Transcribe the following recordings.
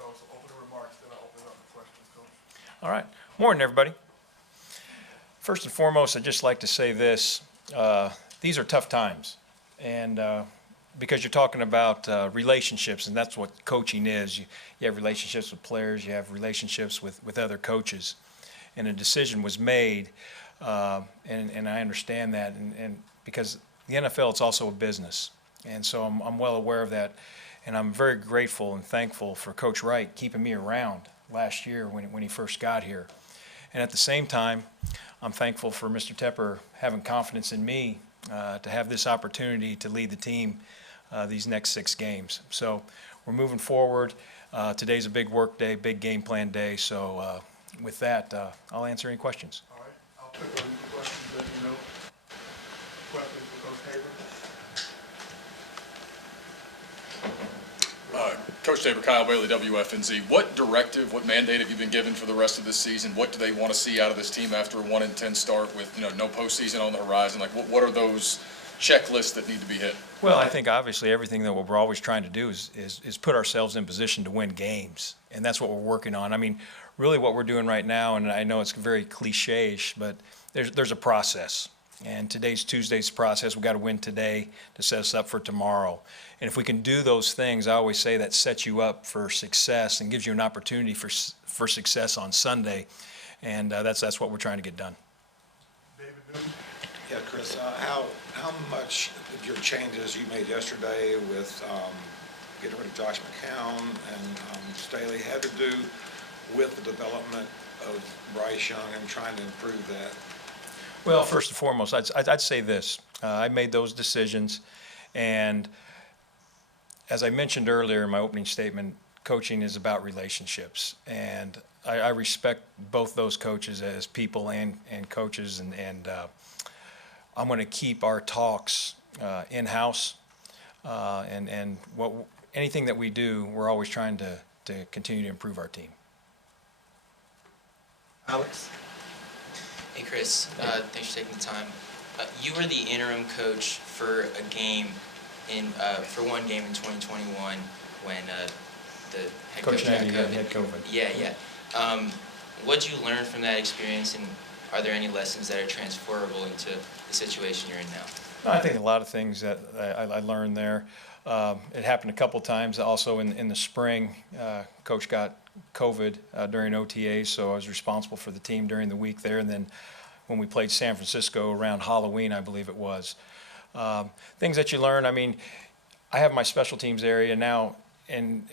So some opening remarks, then I'll open it up for questions, Coach. All right. Morning, everybody. First and foremost, I'd just like to say this. These are tough times. And because you're talking about relationships, and that's what coaching is. You have relationships with players. You have relationships with other coaches. And a decision was made, and I understand that. And because the NFL, it's also a business. And so I'm well aware of that. And I'm very grateful and thankful for Coach Wright keeping me around last year when he first got here. And at the same time, I'm thankful for Mr. Tabor having confidence in me to have this opportunity to lead the team these next 6 games. So we're moving forward. Today's a big work day, big game plan day. So with that, I'll answer any questions. All right, I'll pick on the questions that you know. Questions for Coach Tabor? Coach Tabor, Kyle Bailey, WFNZ. What directive, what mandate have you been given for the rest of this season? What do they want to see out of this team after a 1-10 start with no postseason on the horizon? Like, what are those checklists that need to be hit? Well, I think obviously everything that we're always trying to do is put ourselves in position to win games, and that's what we're working on. I mean, really what we're doing right now, and I know it's very cliche-ish, but there's a process. And Tuesday's process. We've got to win today to set us up for tomorrow. And if we can do those things, I always say that sets you up for success and gives you an opportunity for success on Sunday. And that's what we're trying to get done. David Newton? Yeah, Chris, how much of your changes you made yesterday with getting rid of Josh McCown and Staley had to do with the development of Bryce Young and trying to improve that? Well, first and foremost, I'd say this. I made those decisions, and as I mentioned earlier in my opening statement, coaching is about relationships, and I respect both those coaches as people and coaches, and I'm going to keep our talks in-house, and anything that we do, we're always trying to continue to improve our team. Alex? Hey Chris, thanks for taking the time. You were the interim coach for a game for one game in 2021 when the head coach had COVID. Yeah. What did you learn from that experience, and are there any lessons that are transferable into the situation you're in now? I think a lot of things that I learned there. It happened a couple times. Also in the spring, Coach got COVID during OTAs, so I was responsible for the team during the week there. And then when we played San Francisco around Halloween, I believe it was. Things that you learn, I mean, I have my special teams area now, and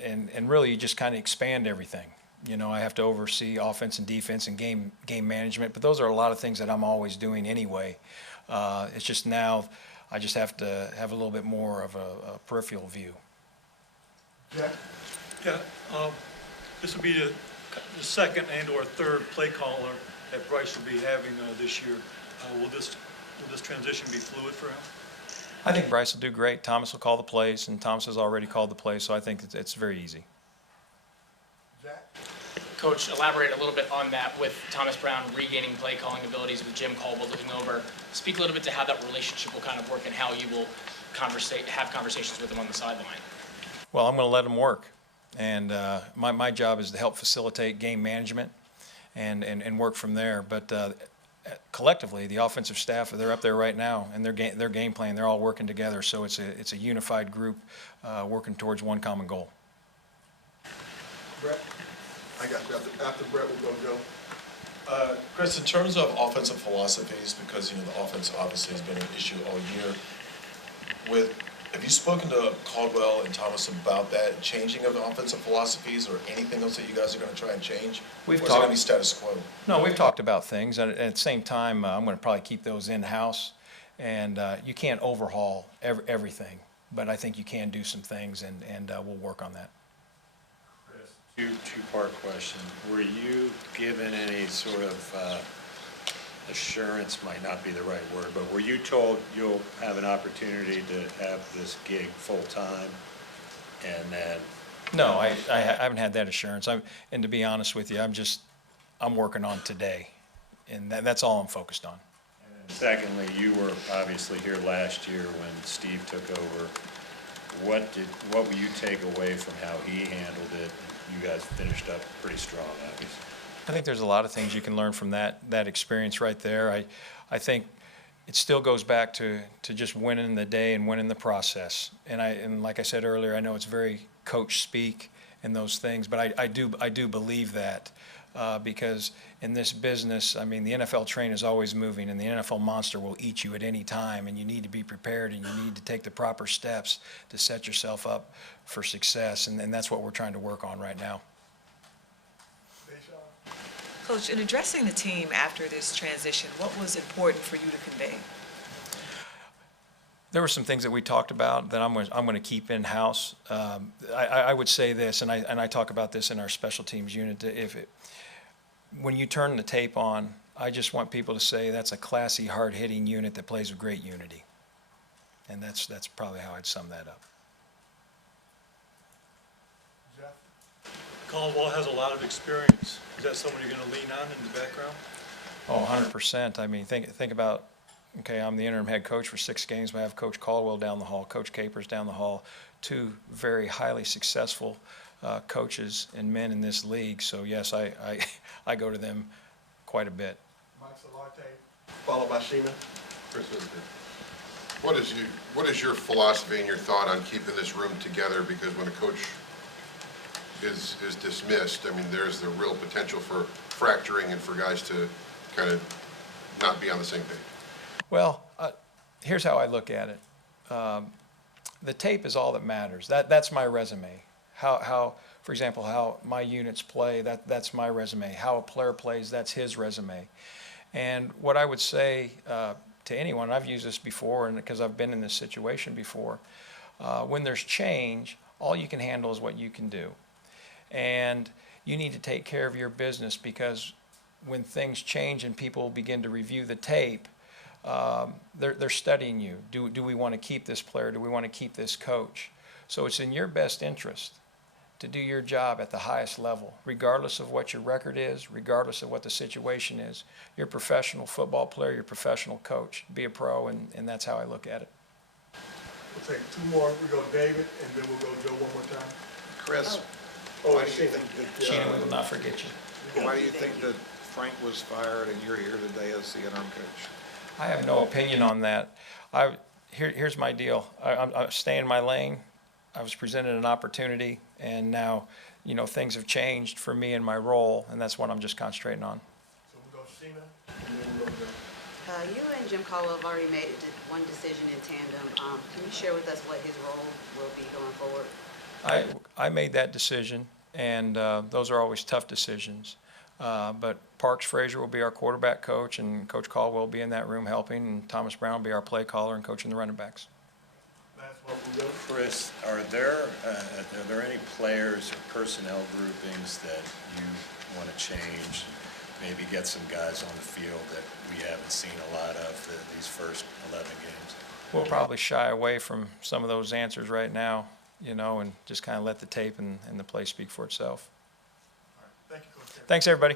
really you just kind of expand everything. You know, I have to oversee offense and defense and game management, but those are a lot of things that I'm always doing anyway. It's just now I just have to have a little bit more of a peripheral view. Jack? Yeah, this will be the second and/or third play caller that Bryce will be having this year. Will this transition be fluid for him? I think Bryce will do great. Thomas will call the plays, and Thomas has already called the plays, so I think it's very easy. Jack? Coach, elaborate a little bit on that with Thomas Brown regaining play calling abilities with Jim Colwell looking over. Speak a little bit to how that relationship will kind of work and how you will have conversations with him on the sideline. Well, I'm going to let him work, and my job is to help facilitate game management and work from there. But collectively, the offensive staff, they're up there right now, and their game plan, they're all working together. So it's a unified group working towards one common goal. Brett? I got you. After Brett, we'll go Joe. Chris, in terms of offensive philosophies, because the offense obviously has been an issue all year, have you spoken to Caldwell and Thomas about that changing of the offensive philosophies, or anything else that you guys are going to try and change? We've or is it going to be status quo? No, we've talked about things, and at the same time, I'm going to probably keep those in-house. And you can't overhaul everything, but I think you can do some things, and we'll work on that. Two-part question. Were you given any sort of assurance, might not be the right word, but were you told you'll have an opportunity to have this gig full-time, and then? No, I haven't had that assurance. And to be honest with you, I'm working on today, and that's all I'm focused on. And secondly, you were obviously here last year when Steve took over. What will you take away from how he handled it? you guys finished up pretty strong, obviously. I think there's a lot of things you can learn from that experience right there. I think it still goes back to just winning the day and winning the process. And like I said earlier, I know it's very coach speak and those things, but I do believe that because in this business, I mean, the NFL train is always moving, and the NFL monster will eat you at any time, and you need to be prepared, and you need to take the proper steps to set yourself up for success, and that's what we're trying to work on right now. Coach, in addressing the team after this transition, what was important for you to convey? There were some things that we talked about that I'm going to keep in-house. I would say this, and I talk about this in our special teams unit, when you turn the tape on, I just want people to say that's a classy, hard-hitting unit that plays with great unity. And that's probably how I'd sum that up. Caldwell has a lot of experience. Is that someone you're going to lean on in the background? Oh, 100%. I mean, think about, okay, I'm the interim head coach for 6 games. I have Coach Caldwell down the hall, Coach Capers down the hall, 2 very highly successful coaches and men in this league. So yes, I go to them quite a bit. Mike Solarte, followed by Sheena. Chris Whitaker. What is your philosophy and your thought on keeping this room together? Because when a coach is dismissed, I mean, there's the real potential for fracturing and for guys to kind of not be on the same page. Well, here's how I look at it. The tape is all that matters. That's my resume. How, for example, how my units play, that's my resume. How a player plays, that's his resume. And what I would say to anyone, and I've used this before, and because I've been in this situation before, when there's change, all you can handle is what you can do. And you need to take care of your business, because when things change and people begin to review the tape, they're studying you. Do we want to keep this player? Do we want to keep this coach? So it's in your best interest to do your job at the highest level, regardless of what your record is, regardless of what the situation is. You're a professional football player, you're a professional coach. Be a pro, and that's how I look at it. We'll take 2 more. We go David, and then we'll go Joe one more time. Chris, Oh, why do you Sheena. think that, Sheena, we will not forget you. why do you think that Frank was fired and you're here today as the interim coach? I have no opinion on that. Here's my deal. I'm staying in my lane. I was presented an opportunity, and now, things have changed for me in my role, and that's what I'm just concentrating on. So we'll go Sheena, and then we'll go Joe. You and Jim Caldwell have already made one decision in tandem. Can you share with us what his role will be going forward? I made that decision, and those are always tough decisions. But Parks Frazier will be our quarterback coach, and Coach Caldwell will be in that room helping, and Thomas Brown will be our play caller and coaching the running backs. Last one from Joe. Chris, are there any players or personnel groupings that you want to change? Maybe get some guys on the field that we haven't seen a lot of these first 11 games? We'll probably shy away from some of those answers right now, and just kind of let the tape and the play speak for itself. All right. Thank you, Coach. Thanks, everybody.